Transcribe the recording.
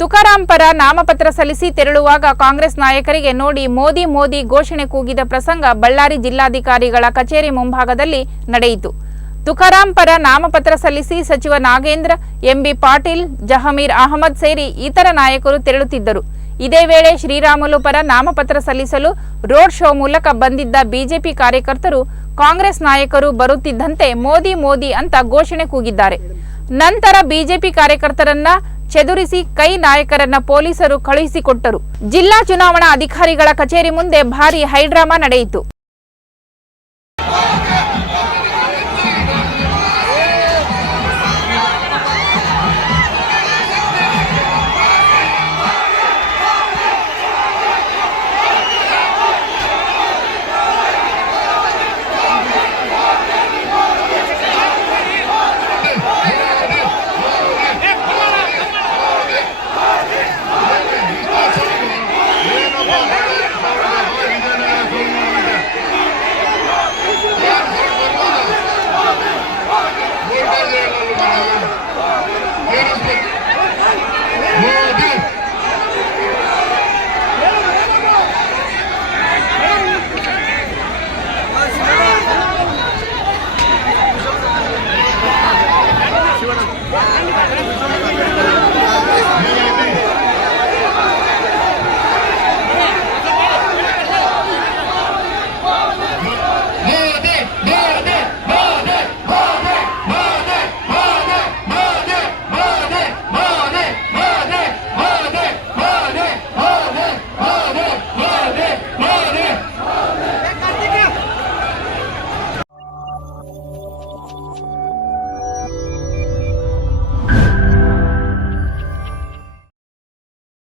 ತುಕಾರಾಂ ಪರ ನಾಮಪತ್ರ ಸಲ್ಲಿಸಿ ತೆರಳುವಾಗ ಕಾಂಗ್ರೆಸ್ ನಾಯಕರಿಗೆ ನೋಡಿ ಮೋದಿ ಮೋದಿ ಘೋಷಣೆ ಕೂಗಿದ ಪ್ರಸಂಗ ಬಳ್ಳಾರಿ ಜಿಲ್ಲಾಧಿಕಾರಿಗಳ ಕಚೇರಿ ಮುಂಭಾಗದಲ್ಲಿ ನಡೆಯಿತು. ತುಕಾರಾಂ ಪರ ನಾಮಪತ್ರ ಸಲ್ಲಿಸಿ ಸಚಿವ ನಾಗೇಂದ್ರ ಎಂಬಿ ಪಾಟೀಲ್, ಜಹಮೀರ್ ಅಹಮದ್ ಸೇರಿ ಇತರ ನಾಯಕರು ತೆರಳುತ್ತಿದ್ದರು. ಇದೇ ವೇಳೆ ಶ್ರೀರಾಮುಲು ಪರ ನಾಮಪತ್ರ ಸಲ್ಲಿಸಲು ರೋಡ್ ಶೋ ಮೂಲಕ ಬಂದಿದ್ದ ಬಿಜೆಪಿ ಕಾರ್ಯಕರ್ತರು ಕಾಂಗ್ರೆಸ್ ನಾಯಕರು ಬರುತ್ತಿದ್ದಂತೆ ಮೋದಿ ಮೋದಿ ಅಂತ ಘೋಷಣೆ ಕೂಗಿದ್ದಾರೆ. ನಂತರ ಬಿಜೆಪಿ ಕಾರ್ಯಕರ್ತರನ್ನ ಚೆದುರಿಸಿ ಕೈ ನಾಯಕರನ್ನ ಪೊಲೀಸರು ಕಳುಹಿಸಿಕೊಟ್ಟರು. ಜಿಲ್ಲಾ ಚುನಾವಣಾ ಅಧಿಕಾರಿಗಳ ಕಚೇರಿ ಮುಂದೆ ಭಾರೀ ಹೈಡ್ರಾಮಾ ನಡೆಯಿತು.